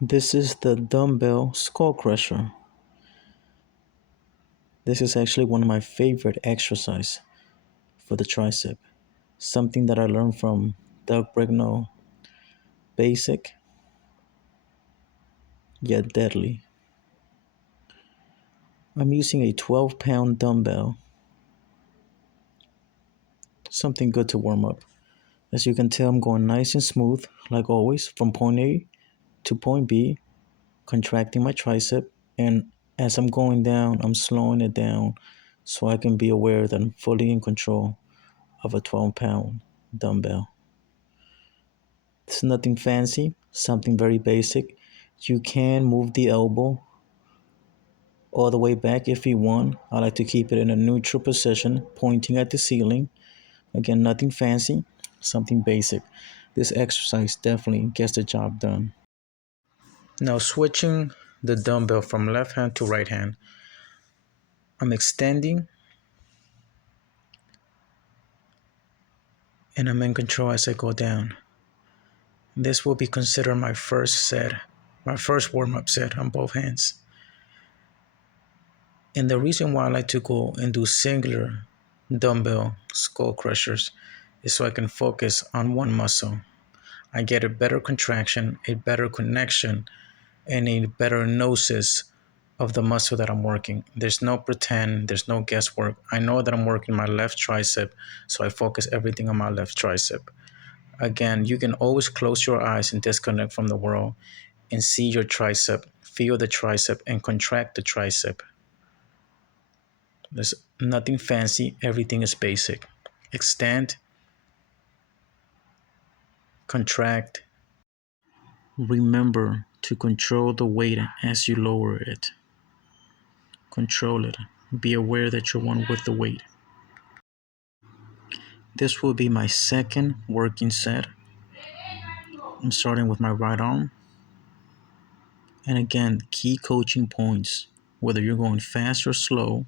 This is the dumbbell skull crusher. This is actually one of my favorite exercise for the tricep. Something that I learned from Doug Brigno. Basic yet deadly. I'm using a 12-pound dumbbell. Something good to warm up. As you can tell, I'm going nice and smooth, like always, from point A to point B, contracting my tricep. And as I'm going down, I'm slowing it down so I can be aware that I'm fully in control of a 12-pound dumbbell. It's nothing fancy, something very basic. You can move the elbow all the way back if you want. I like to keep it in a neutral position, pointing at the ceiling. Again, nothing fancy, something basic. This exercise definitely gets the job done. Now, switching the dumbbell from left hand to right hand, I'm extending and I'm in control as I go down. This will be considered my first set, my first warm up set on both hands. And the reason why I like to go and do singular dumbbell skull crushers is so I can focus on one muscle. I get a better contraction, a better connection, and a better gnosis of the muscle that I'm working. There's no pretend, there's no guesswork. I know that I'm working my left tricep, so I focus everything on my left tricep. Again, you can always close your eyes and disconnect from the world and see your tricep, feel the tricep, and contract the tricep. There's nothing fancy, everything is basic. Extend, contract. Remember to control the weight as you lower it. Control it. Be aware that you're one with the weight. This will be my second working set. I'm starting with my right arm. And again, key coaching points, whether you're going fast or slow,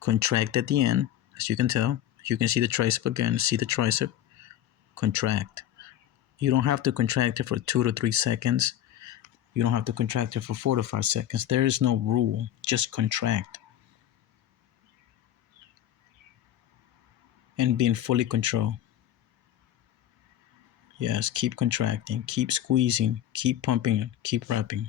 contract at the end, as you can tell. You can see the tricep again, see the tricep, contract. You don't have to contract it for 2 to 3 seconds. You don't have to contract it for 4 to 5 seconds. There is no rule, just contract. And be in fully control. Yes, keep contracting, keep squeezing, keep pumping, keep repping.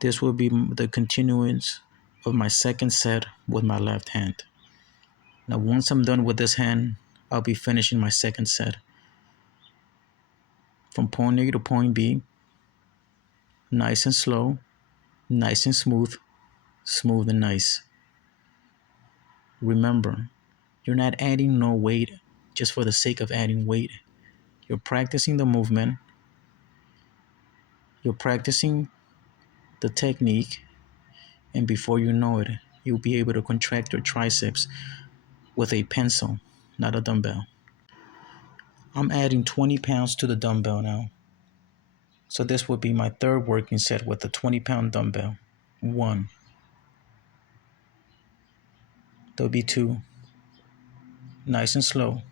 This will be the continuance of my second set with my left hand. Now, once I'm done with this hand, I'll be finishing my second set. From point A to point B, nice and slow, nice and smooth, smooth and nice. Remember, you're not adding no weight just for the sake of adding weight. You're practicing the movement, you're practicing the technique, and before you know it, you'll be able to contract your triceps with a pencil, not a dumbbell. I'm adding 20 pounds to the dumbbell now. So this would be my third working set with the 20-pound dumbbell. 1. There'll be 2. Nice and slow.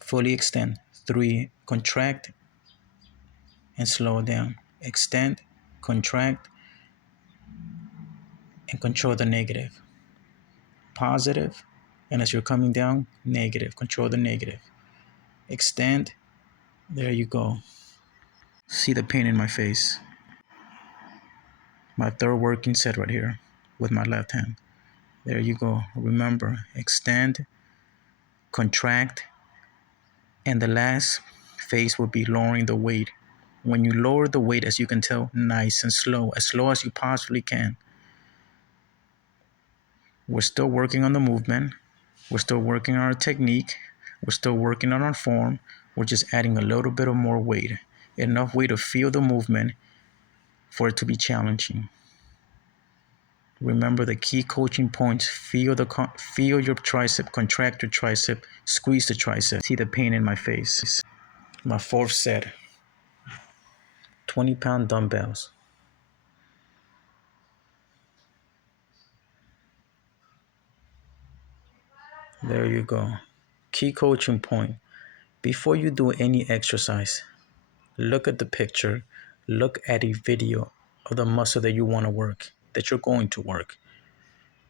Fully extend. 3. Contract and slow down. Extend, contract, and control the negative. Positive, and as you're coming down, negative. Control the negative. Extend. There you go. See the pain in my face. My third working set right here with my left hand. There you go. Remember, extend, contract, and the last phase will be lowering the weight. When you lower the weight, as you can tell, nice and slow as you possibly can. We're still working on the movement. We're still working on our technique. We're still working on our form. We're just adding a little bit of more weight. Enough weight to feel the movement for it to be challenging. Remember the key coaching points. Feel your tricep, contract your tricep, squeeze the tricep. See the pain in my face. My fourth set, 20-pound dumbbells. There you go. Key coaching point. Before you do any exercise, look at the picture, Look at a video of the muscle that you want to work, that you're going to work.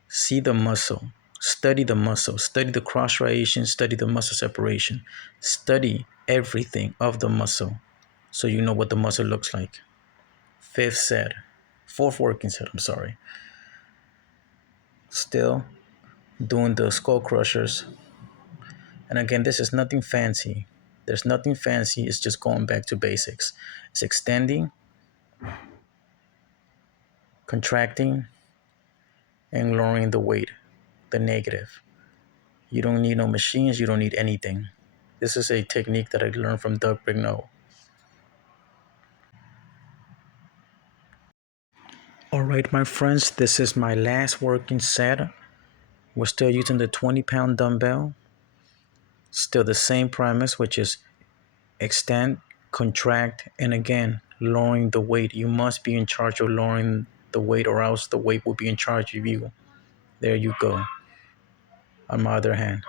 See the muscle, study the muscle, study the cross striations, study the muscle separation, study everything of the muscle so you know what the muscle looks like. Fourth working set, I'm sorry. Still doing the skull crushers. And again, this is nothing fancy. There's nothing fancy, it's just going back to basics. It's extending, contracting, and lowering the weight, the negative. You don't need no machines, you don't need anything. This is a technique that I learned from Doug Brignall. All right, my friends, this is my last working set. We're still using the 20-pound dumbbell. Still the same premise, which is extend, contract, and again, lowering the weight. You must be in charge of lowering the weight, or else the weight will be in charge of you. There you go. On my other hand.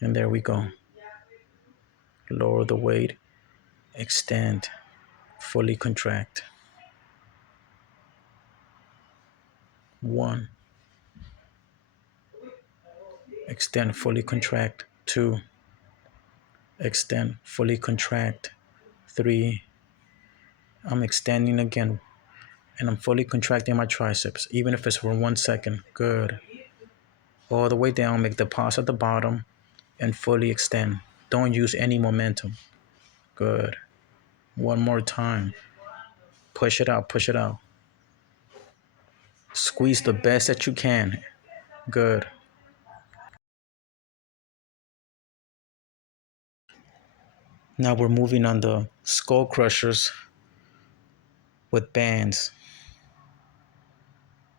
And there we go. Lower the weight, extend, fully contract. 1. Extend, fully contract. 2. Extend, fully contract. 3. I'm extending again, and I'm fully contracting my triceps, even if it's for 1 second. Good. All the way down, make the pause at the bottom, and fully extend. Don't use any momentum. Good. One more time. Push it out, push it out. Squeeze the best that you can. Good. Now we're moving on the skull crushers with bands.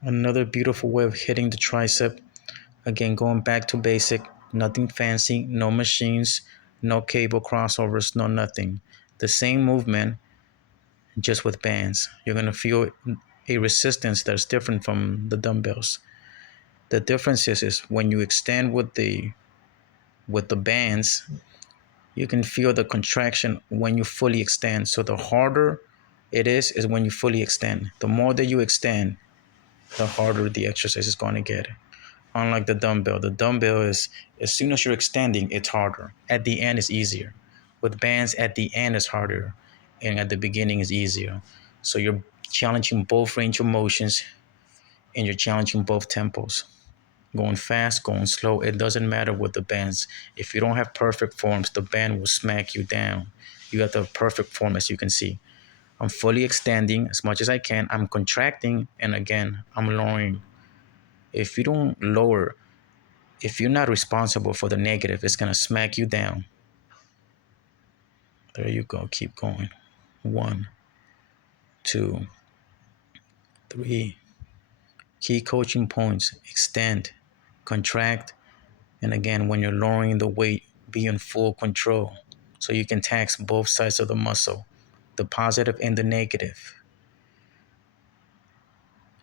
Another beautiful way of hitting the tricep. Again, going back to basic, nothing fancy, no machines, no cable crossovers, no nothing. The same movement, just with bands. You're going to feel a resistance that's different from the dumbbells. The difference is when you extend with the bands, you can feel the contraction when you fully extend. So the harder it is when you fully extend. The more that you extend, the harder the exercise is going to get. Unlike the dumbbell is, as soon as you're extending, it's harder. At the end, it's easier. With bands, at the end, it's harder, and at the beginning, it's easier. So you're challenging both range of motions, and you're challenging both tempos. Going fast, going slow, it doesn't matter with the bands. If you don't have perfect forms, the band will smack you down. You have the perfect form, as you can see. I'm fully extending as much as I can. I'm contracting, and again, I'm lowering. If you don't lower, if you're not responsible for the negative, it's going to smack you down. There you go. Keep going. 1, 2, 3. Key coaching points: extend, contract, and again, when you're lowering the weight, be in full control so you can tax both sides of the muscle, the positive and the negative.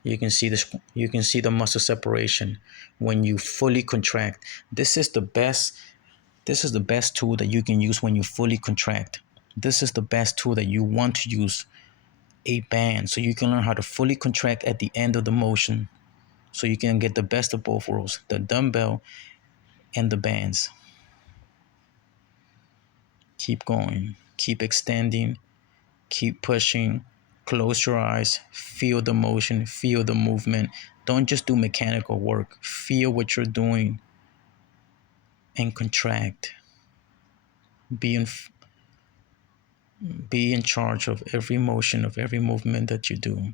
You can see the muscle separation when you fully contract. This is the best This is the best tool that you can use when you fully contract. This is the best tool that you want to use, a band, so you can learn how to fully contract at the end of the motion, so you can get the best of both worlds, the dumbbell and the bands. Keep going, keep extending, keep pushing, close your eyes, feel the motion, feel the movement. Don't just do mechanical work, feel what you're doing and contract. Be in Be in charge of every motion, of every movement that you do.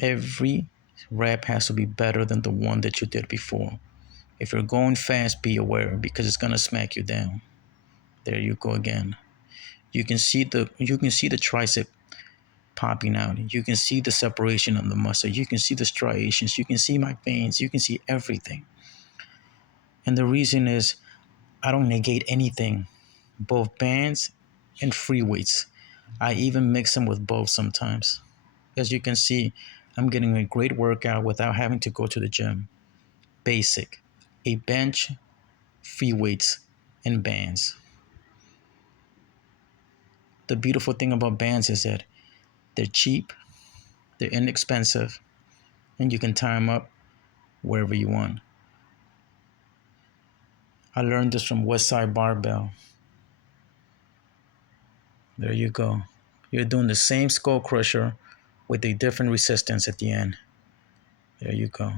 Every rep has to be better than the one that you did before. If you're going fast, be aware because it's gonna smack you down. There you go again. You can see the tricep popping out. You can see the separation of the muscle. You can see the striations. You can see my veins. You can see everything. And the reason is I don't negate anything, both bands and free weights. I even mix them with both sometimes. As you can see, I'm getting a great workout without having to go to the gym. Basic. A bench, free weights and bands. The beautiful thing about bands is that they're cheap, they're inexpensive, and you can tie them up wherever you want. I learned this from Westside Barbell. There you go. You're doing the same skull crusher with a different resistance at the end. There you go.